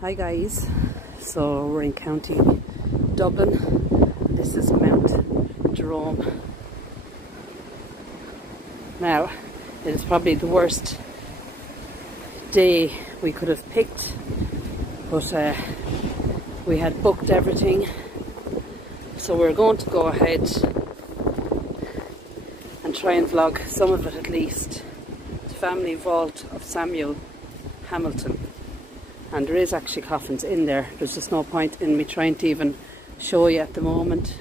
Hi guys, so we're in County Dublin. This is Mount Jerome. Now, it is probably the worst day we could have picked, but we had booked everything, so we're going to go ahead and try and vlog some of it at least. The family vault of Samuel Hamilton. And there is actually coffins in there. There's just no point in me trying to even show you at the moment.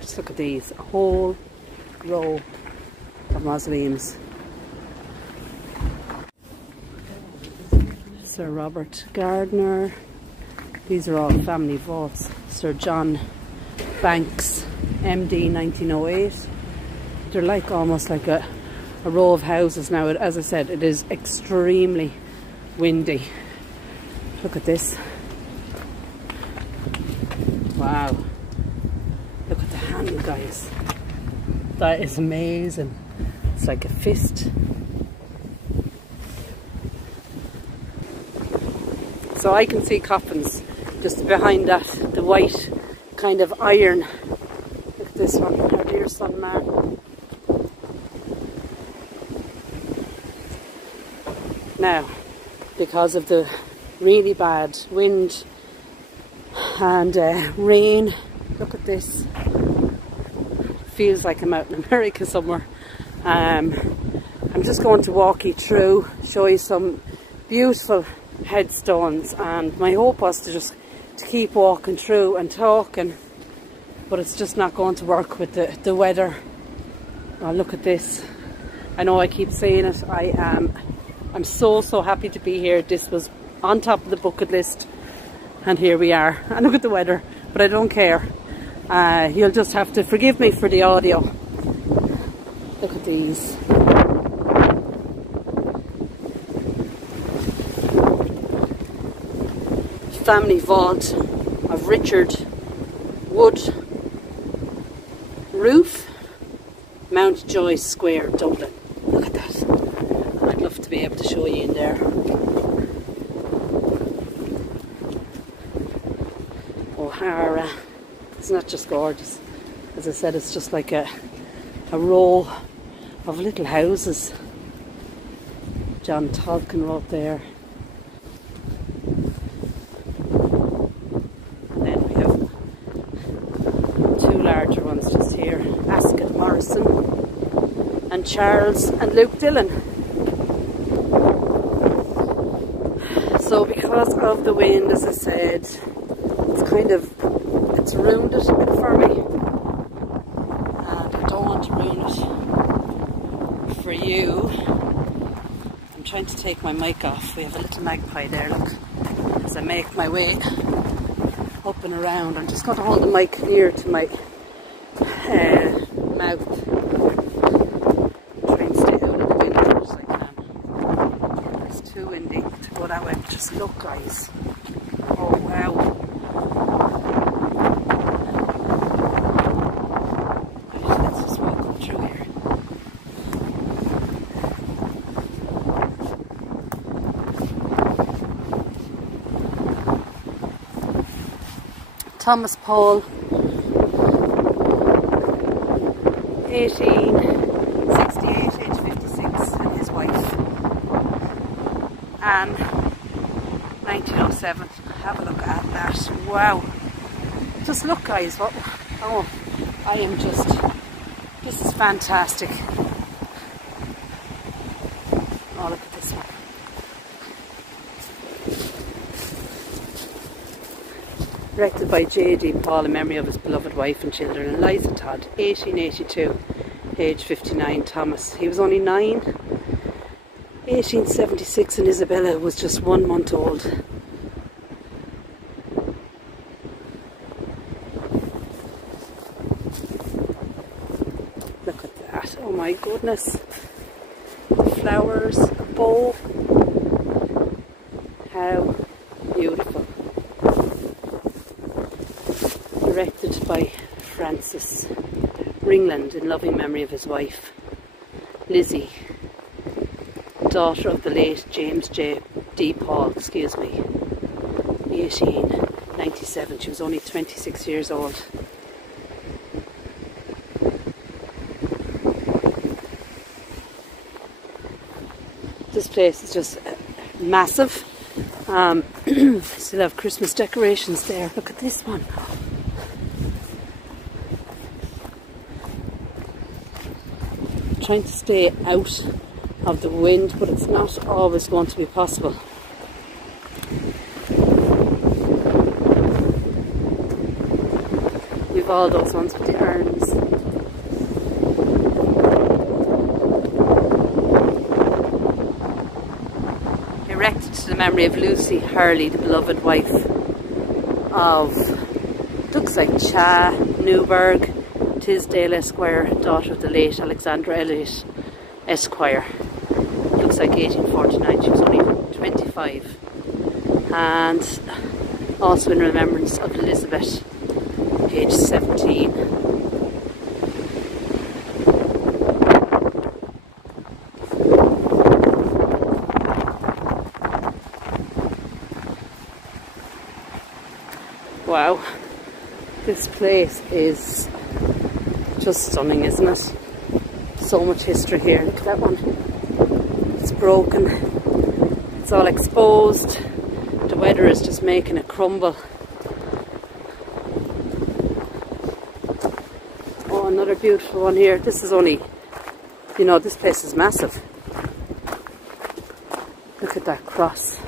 Just look at these. A whole row of mausoleums. Sir Robert Gardner. These are all family vaults. Sir John Banks, MD 1908. They're like almost like a row of houses now. As I said, it is extremely windy. Look at this. Wow. Look at the handle, guys. That is amazing. It's like a fist. So I can see coffins just behind that, the white kind of iron. Look at this one, our dear son Martin. Now, because of the really bad wind and rain, look at this. Feels like I'm out in America somewhere. I'm just going to walk you through, show you some beautiful headstones, and my hope was to keep walking through and talking, but it's just not going to work with the weather. Oh, look at this. I know I keep saying it. I'm so happy to be here. This was on top of the bucket list, and here we are. And look at the weather, but I don't care. You'll just have to forgive me for the audio. Look at these. Family vault of Richard Wood, roof, Mount Joy Square, Dublin. Look at that. I'd love to be able to show you in there. O'Hara. Isn't that just gorgeous? As I said, it's just like a row of little houses. John Tolkien wrote there. And then we have two larger ones just here. Ascot Morrison and Charles and Luke Dillon. So because of the wind, as I said, it's ruined it a bit for me, and I don't want to ruin it for you. I'm trying to take my mic off. We have a little magpie there, look, as I make my way up and around. I'm just going to hold the mic near to my mouth. Try and stay out of the wind as much as I can. It's too windy to go that way. But just look, guys. Oh wow. Thomas Paul, 1868, age 56, and his wife, Anne, 1907. Have a look at that. Wow. Just look, guys. What? Oh, I am just, this is fantastic. Oh, look at this one. Erected by J.D. Paul in memory of his beloved wife and children, Eliza Todd, 1882, age 59, Thomas. He was only 9. 1876, and Isabella was just 1 month old. Look at that. Oh my goodness. Flowers, a bow. How beautiful. Erected by Francis Ringland in loving memory of his wife, Lizzie, daughter of the late James J. Paul, excuse me, 1897. She was only 26 years old. This place is just massive. Still have Christmas decorations there. Look at this one. Trying to stay out of the wind, but it's not always going to be possible. We've all those ones with the urns. Erected to the memory of Lucy Hurley, the beloved wife of, looks like Cha Newburgh, Tisdale Esquire, daughter of the late Alexander Elliot Esquire. Looks like 1849, she was only 25. And also in remembrance of Elizabeth, age 17. Wow, this place is just stunning, isn't it? So much history here. Look at that one. It's broken. It's all exposed. The weather is just making it crumble. Oh, another beautiful one here. This is only, you know, this place is massive. Look at that cross.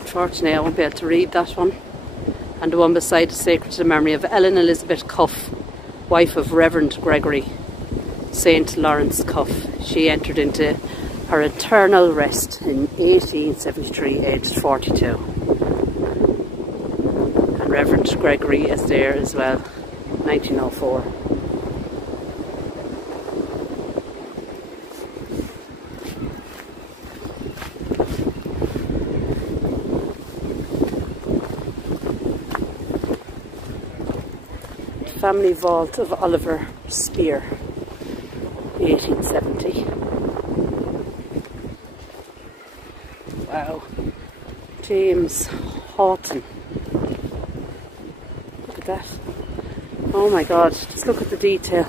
Unfortunately, I won't be able to read that one. And the one beside is sacred to the memory of Ellen Elizabeth Cuff, wife of Reverend Gregory St. Lawrence Cuff. She entered into her eternal rest in 1873, aged 42. And Reverend Gregory is there as well, 1904. Family vault of Oliver Spear, 1870. Wow. James Houghton. Look at that. Oh my God, just look at the detail.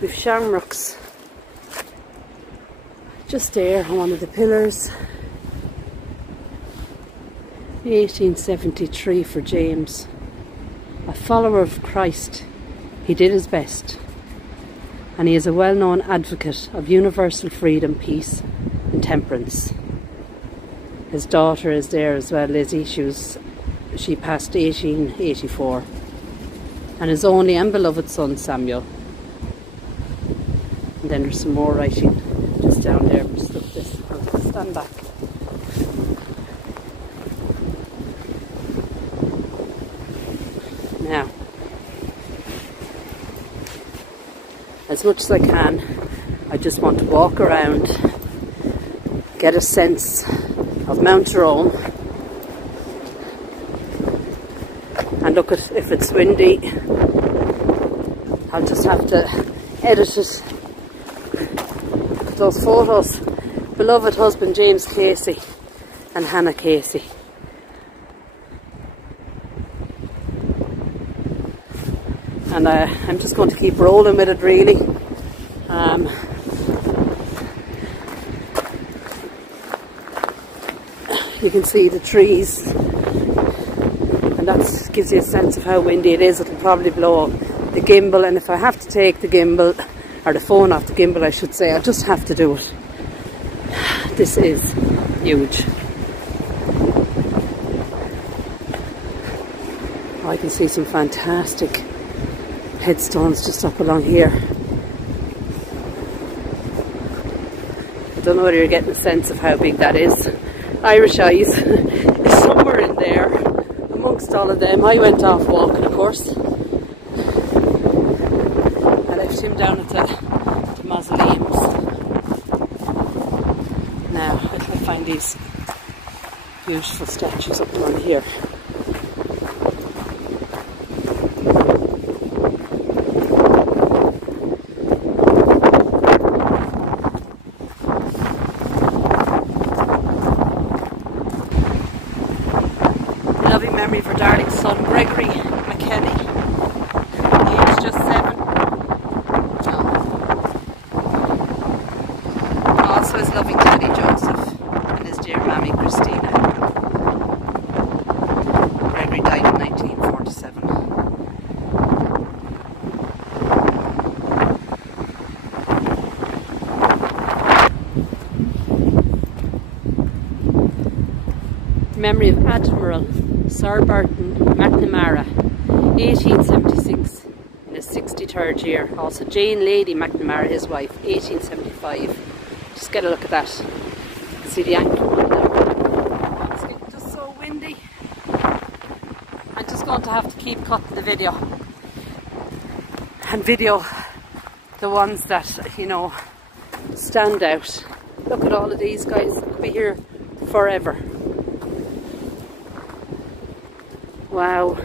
We've shamrocks just there on one of the pillars. 1873 for James. A follower of Christ, he did his best, and he is a well-known advocate of universal freedom, peace and temperance. His daughter is there as well, Lizzie. She passed 1884, and his only and beloved son Samuel. And then there's some more writing just down there. Just look at this. I'll stand back. Now, as much as I can, I just want to walk around, get a sense of Mount Jerome, and look at, if it's windy, I'll just have to edit it. Look at those photos. Beloved husband James Casey and Hannah Casey. And I'm just going to keep rolling with it, really. You can see the trees, and that gives you a sense of how windy it is. It'll probably blow the gimbal, and if I have to take the gimbal, or the phone off the gimbal I should say, I'll just have to do it. This is huge. I can see some fantastic headstones just up along here. I don't know whether you're getting a sense of how big that is. Irish Eyes is somewhere in there amongst all of them. I went off walking, of course. I left him down at the mausoleums. Now, I can find these beautiful statues up along here. son Gregory McKenny, aged just 7. Also his loving daddy Joseph and his dear mammy Christina. Gregory died in 1947. Memory of Admiral Sir Burton McNamara, 1876, in his 63rd year. Also Jane Lady McNamara, his wife, 1875. Just get a look at that. You can see the anchor on there. It's getting just so windy. I'm just going to have to keep cutting the video. And video the ones that, you know, stand out. Look at all of these guys. They'll be here forever. Wow.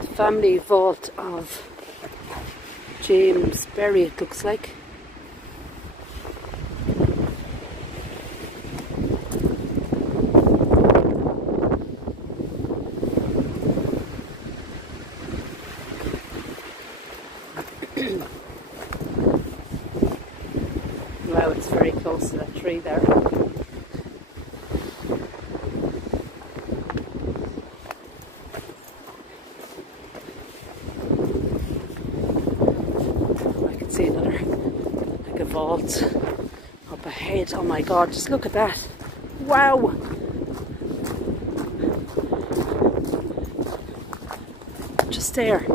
The family vault of James Berry, it looks like. Wow, it's very close to that tree there. I can see another, like a vault up ahead. Oh my God, just look at that. Wow! Just there.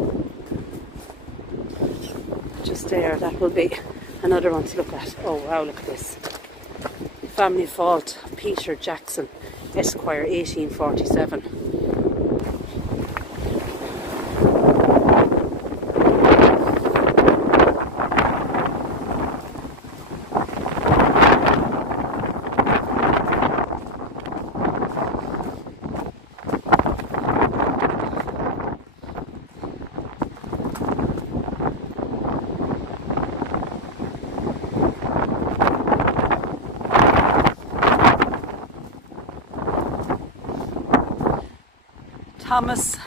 Just there, that will be another one to look at. Oh wow, look at this. Family vault, Peter Jackson, Esquire, 1847. Thomas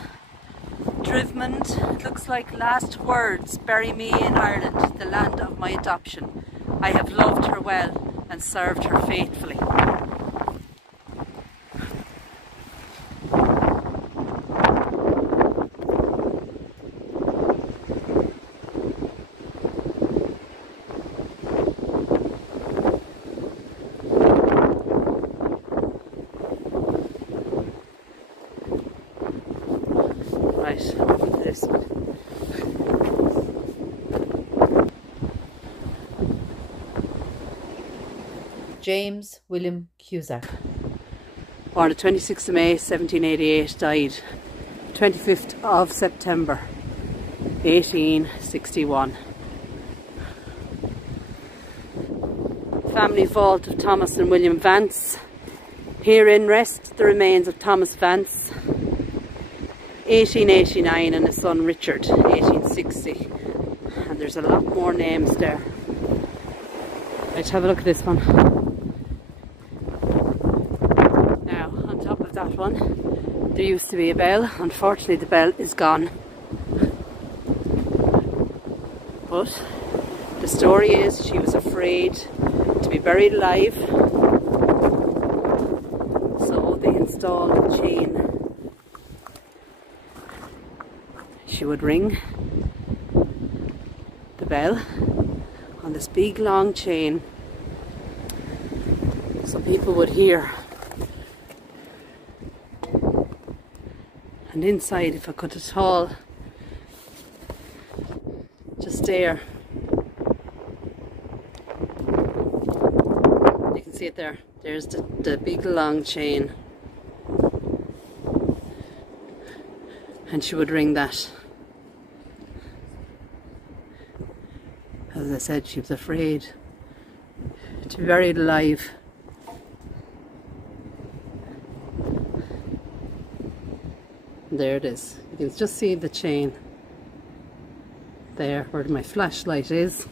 Drivmond, it looks like last words, bury me in Ireland, the land of my adoption. I have loved her well and served her faithfully. Right, over to this one. James William Cusack. Born the 26th of May 1788, died 25th of September 1861. Family vault of Thomas and William Vance. Herein rest the remains of Thomas Vance, 1889, and his son Richard, 1860. And there's a lot more names there. Let's have a look at this one. Now, on top of that one, there used to be a bell. Unfortunately, the bell is gone. But the story is she was afraid to be buried alive, so they installed a chain. She would ring the bell on this big long chain so people would hear. And inside, if I could at all just stare, you can see it there. There's the big long chain, and she would ring that. As I said, she was afraid to be buried alive. And there it is. You can just see the chain. there where my flashlight is.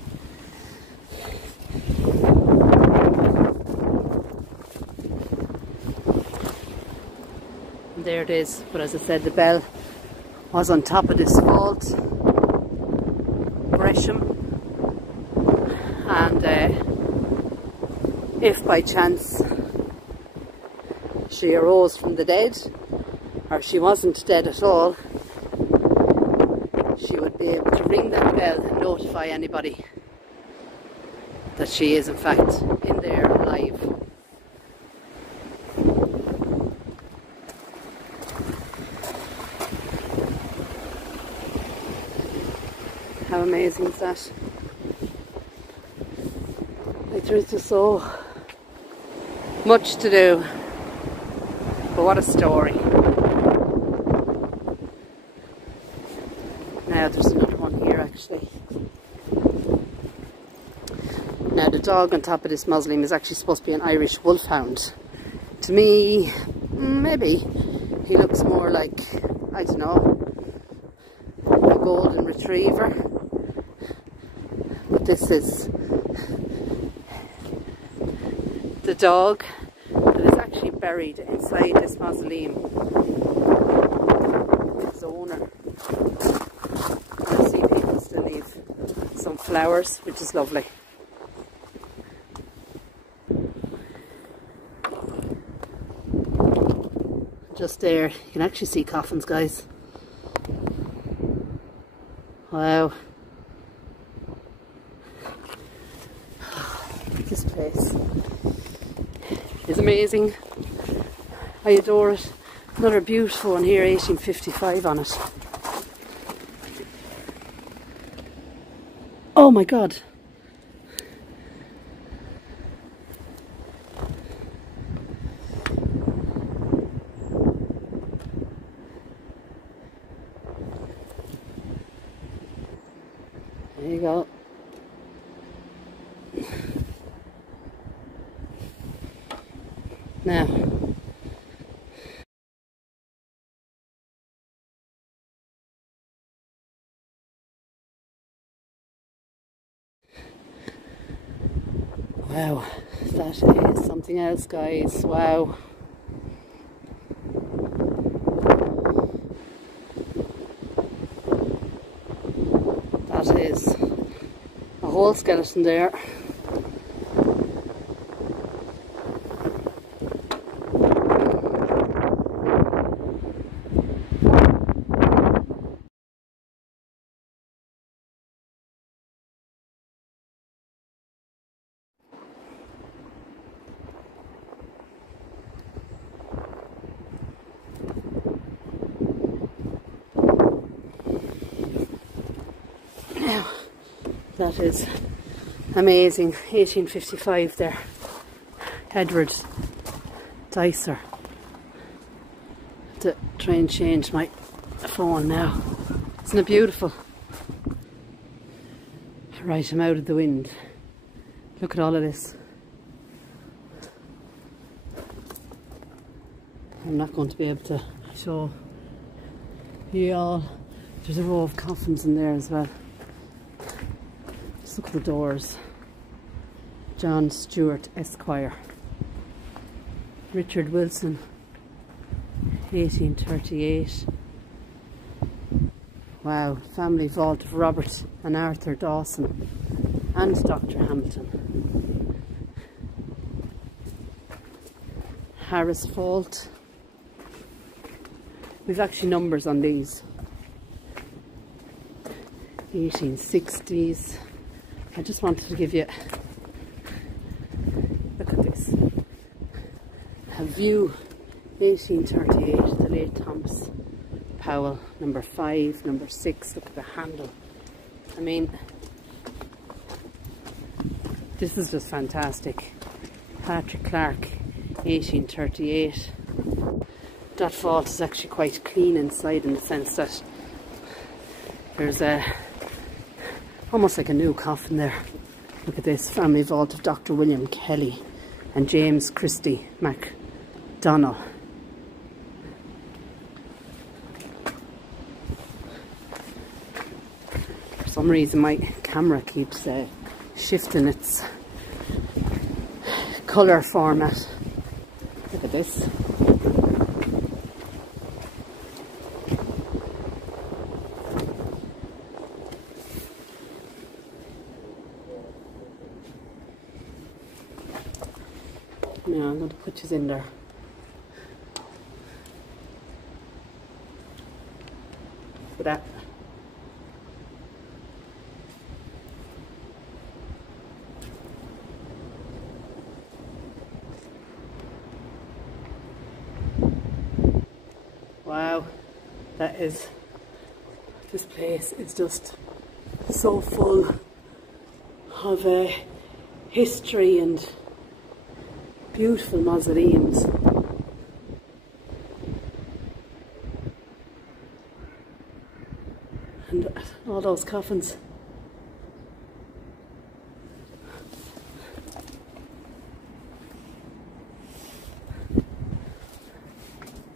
And there it is, but as I said, the bell was on top of this vault, Gresham, and if by chance she arose from the dead, or she wasn't dead at all, she would be able to ring that bell and notify anybody that she is in fact in there alive. How amazing is that? Like, there is just so much to do, but what a story. Now there's another one here actually. Now the dog on top of this mausoleum is actually supposed to be an Irish wolfhound. To me, maybe he looks more like, I don't know, a golden retriever. But this is the dog that is actually buried inside this mausoleum. Its owner. And I see people still leave some flowers, which is lovely. Just there, you can actually see coffins, guys. Wow. This place is amazing. I adore it. Another beautiful one here, 1855 on it. Oh my God. There you go. Now, wow, that is something else, guys. Wow. That is a whole skeleton there. That is amazing. 1855 there. Edward Dicer. To try and change my phone now. Isn't it beautiful? Right, I'm out of the wind. Look at all of this. I'm not going to be able to show you all. There's a row of coffins in there as well. Look at the doors. John Stewart, Esquire. Richard Wilson, 1838. Wow, family vault of Robert and Arthur Dawson and Dr. Hamilton. Harris vault. We've actually numbers on these. 1860s. I just wanted to give you, look at this, a view, 1838, the late Thomas Powell, number 5, number 6, look at the handle. I mean, this is just fantastic. Patrick Clark, 1838. That vault is actually quite clean inside in the sense that there's a almost like a new coffin there. Look at this, family vault of Dr. William Kelly and James Christie MacDonald. There's some reason my camera keeps shifting its colour format. Look at this. Now I'm going to put you in there. For that. Wow, this place is just so full of history and beautiful mausoleums. And all those coffins.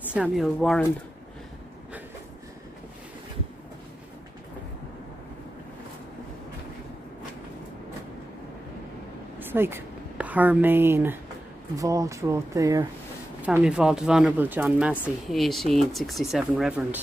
Samuel Warren. It's like Parmain vault wrote there. Family vault of Honourable John Massey, 1867 Reverend.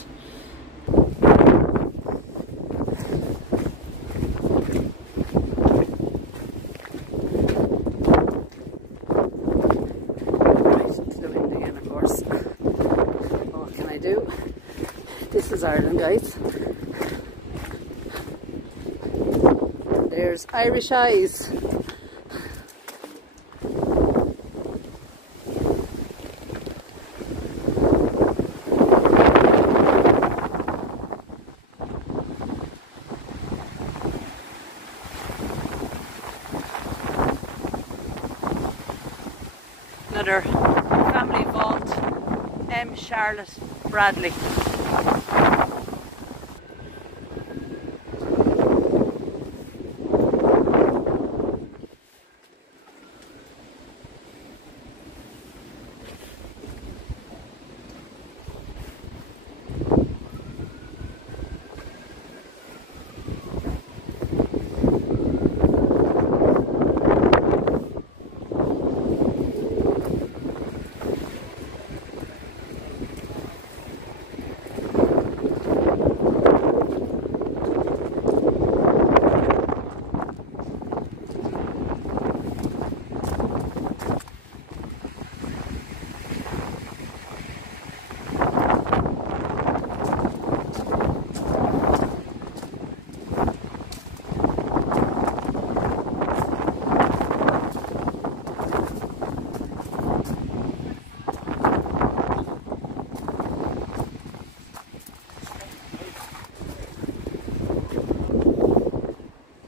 This is Ireland, guys. There's Irish Eyes. Another family vault, M. Charlotte Bradley.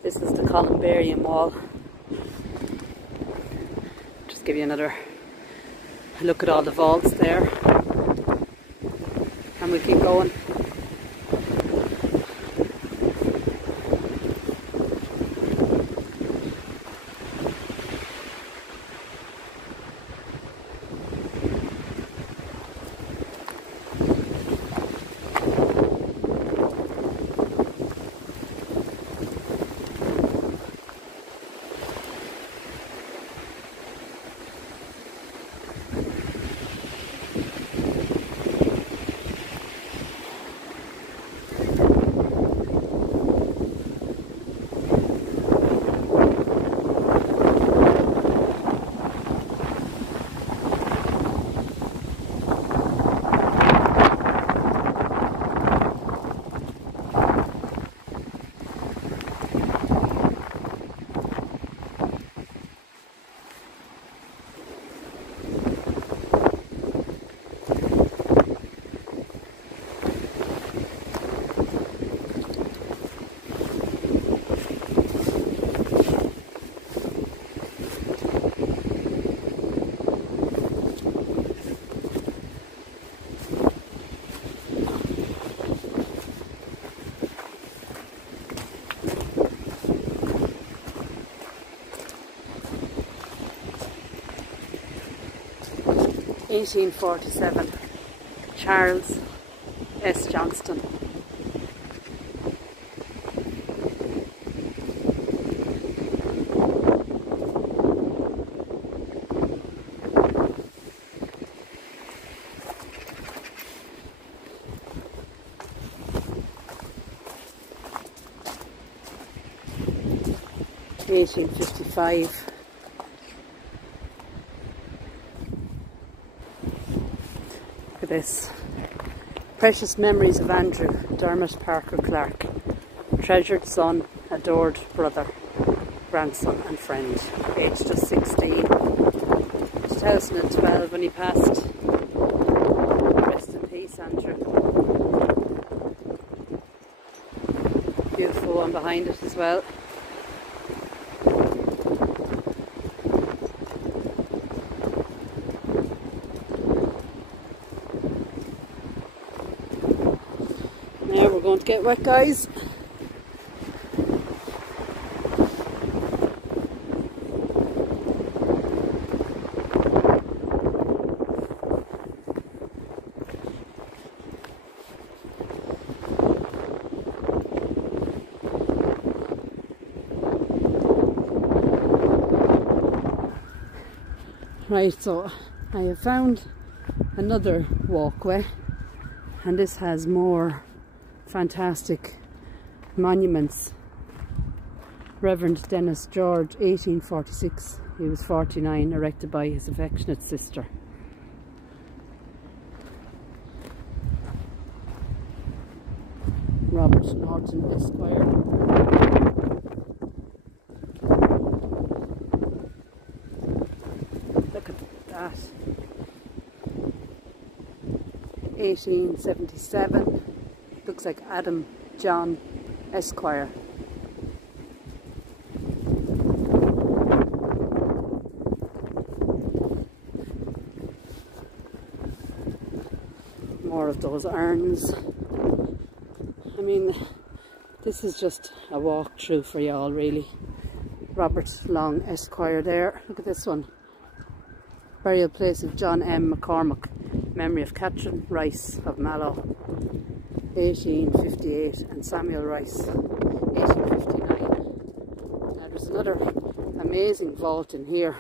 This is the Columbarium wall. Just give you another look at all the vaults there. And we keep going. (1847) Charles S. Johnston. 1855. Look at this. Precious memories of Andrew Dermot Parker Clark, treasured son, adored brother, grandson and friend, aged just 16. 2012 when he passed. Rest in peace, Andrew. Beautiful one behind it as well. Now we're going to get wet, guys. Right, so I have found another walkway, and this has more fantastic monuments. Reverend Dennis George, 1846, he was 49, erected by his affectionate sister. Robert Norton, Esquire. Look at that. 1877. Looks like Adam John Esquire. More of those urns. I mean, this is just a walk through for y'all, really. Robert Long Esquire there. Look at this one. Burial place of John M. McCormack. Memory of Catherine Rice of Mallow, 1858, and Samuel Rice, 1859. Now there's another amazing vault in here.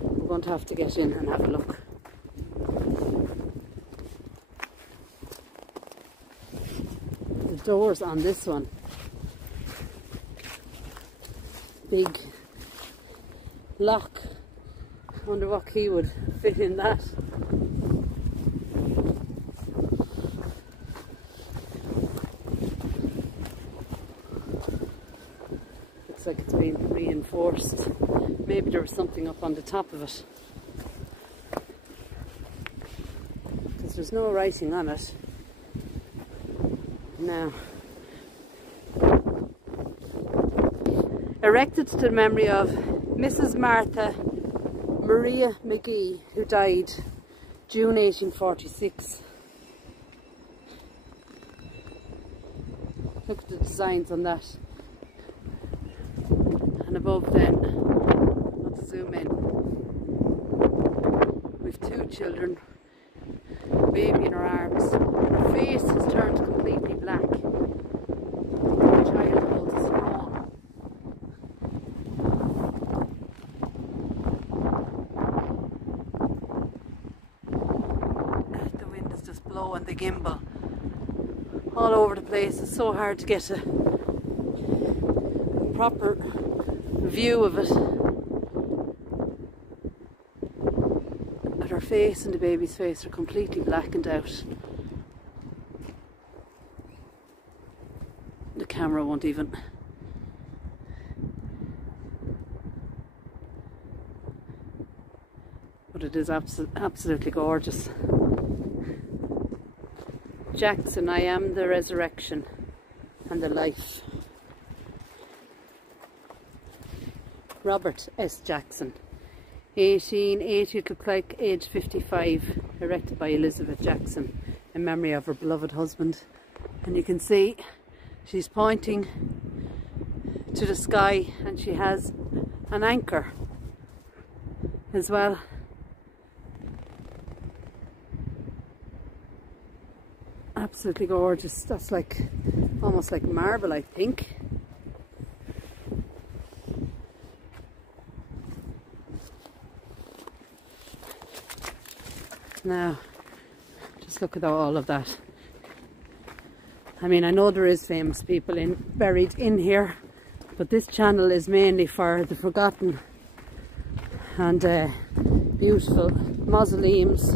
We're going to have to get in and have a look. The doors on this one, big lock. I wonder what key would fit in that. Looks like it's been reinforced. Maybe there was something up on the top of it, because there's no writing on it. Now, erected to the memory of Mrs. Martha Maria McGee, who died June 1846. Look at the designs on that. And above then, let's zoom in. We've two children, a baby in her arms. Her face has turned completely black. The child holds a scroll. The wind is just blowing the gimbal all over the place. It's so hard to get a proper view of it. But her face and the baby's face are completely blackened out. The camera won't even. But it is absolutely gorgeous. Jackson, I am the resurrection and the life. Robert S. Jackson, 1880, it looked like, age 55, erected by Elizabeth Jackson in memory of her beloved husband. And you can see she's pointing to the sky, and she has an anchor as well. Absolutely gorgeous. That's like almost like marble, I think. Now, just look at all of that. I mean, I know there is famous people buried in here, But this channel is mainly for the forgotten and beautiful mausoleums,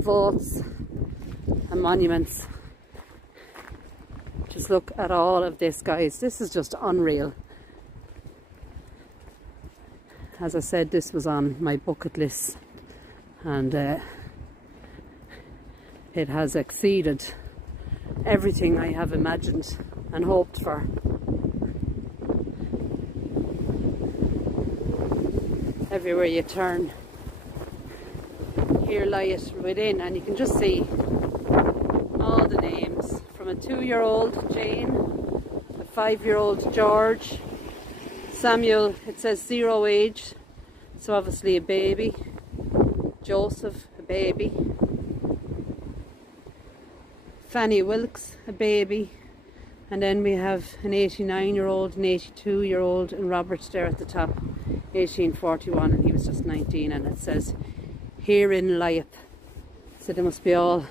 vaults and monuments. Just look at all of this, guys. This is just unreal. As I said, this was on my bucket list, and it has exceeded everything I have imagined and hoped for. Everywhere you turn, here lie it within, and you can just see all the names, from a 2-year-old Jane, a 5-year-old George, Samuel, it says 0 age, so obviously a baby, Joseph, a baby, Fanny Wilkes, a baby, and then we have an 89-year-old, an 82-year-old, and Robert there at the top, 1841, and he was just 19, and it says, "Herein lieth." So they must be all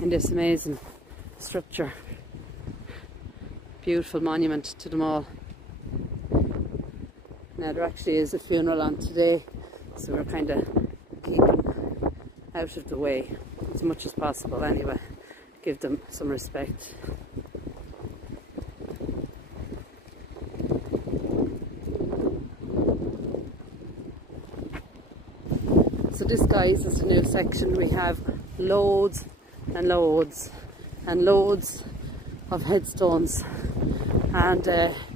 in this amazing structure. Beautiful monument to them all. Now there actually is a funeral on today, so we're kind of keeping out of the way as much as possible anyway. Give them some respect. So this, guys, is a new section. We have loads and loads and loads of headstones, and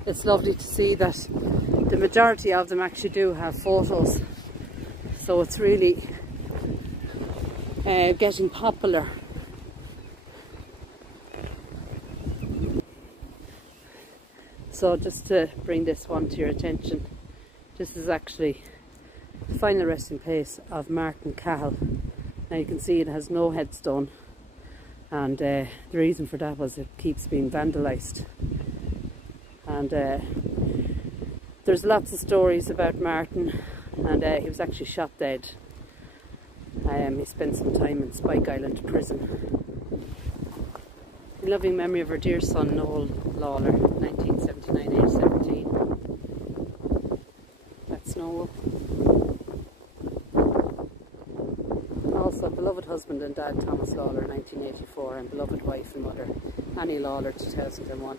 it's lovely to see that the majority of them actually do have photos, so it's really getting popular. So just to bring this one to your attention, this is actually the final resting place of Martin Cahill. Now you can see it has no headstone, and the reason for that was it keeps being vandalised. And there's lots of stories about Martin, and he was actually shot dead. He spent some time in Spike Island prison. In loving memory of her dear son Noel Lawler, 1979, age 17. That's Noel. Also, beloved husband and dad Thomas Lawler, 1984, and beloved wife and mother Annie Lawler, 2001.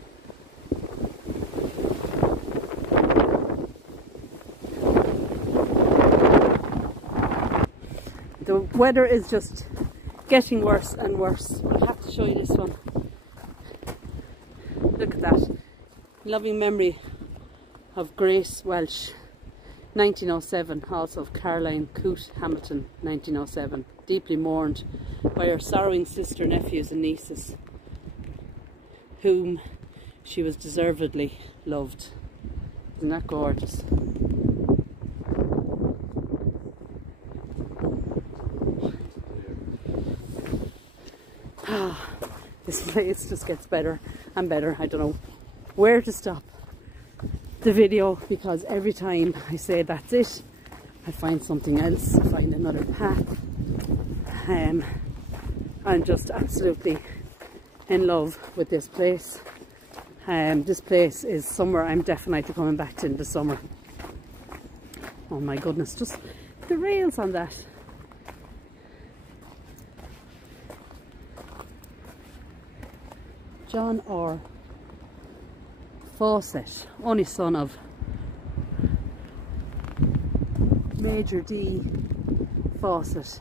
The weather is just getting worse and worse. I have to show you this one. Look at that. In loving memory of Grace Welsh, 1907, also of Caroline Coote Hamilton, 1907, deeply mourned by her sorrowing sister, nephews and nieces, whom she was deservedly loved. Isn't that gorgeous? This place just gets better and better. I don't know where to stop the video, because every time I say that's it, I find something else, I find another path. I'm just absolutely in love with this place. This place is somewhere I'm definitely coming back to in the summer. Oh my goodness, just the rails on that. John R. Fawcett, only son of Major D. Fawcett.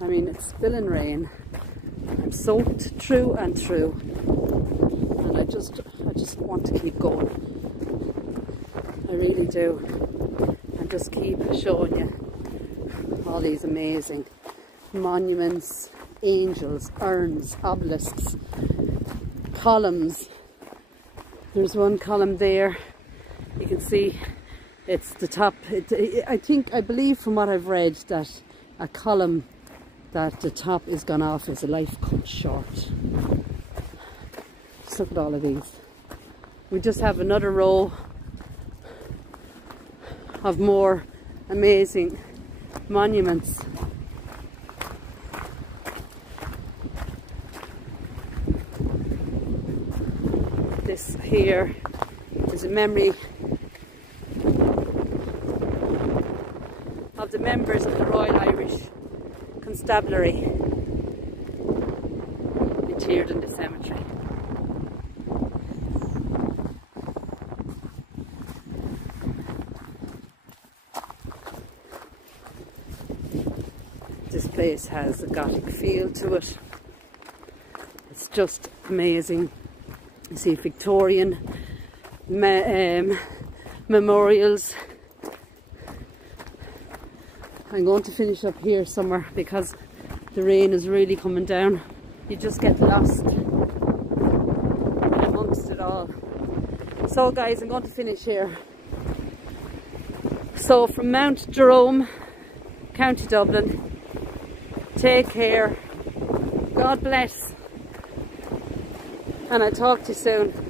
I mean, it's spilling rain. I'm soaked through and through, and I just want to keep going. I really do, and just keep showing you all these amazing monuments, angels, urns, obelisks, columns. There's one column there, you can see it's the top. I believe from what I've read that a column that the top is gone off is a life cut short. Just look at all of these. We just have another row of more amazing monuments. This here is a memory of the members of the Royal Irish Constabulary interred in the cemetery. This place has a Gothic feel to it. It's just amazing. You see Victorian memorials. I'm going to finish up here somewhere because the rain is really coming down. You just get lost amongst it all. So guys, I'm going to finish here. So from Mount Jerome, County Dublin, take care, God bless, and I'll talk to you soon.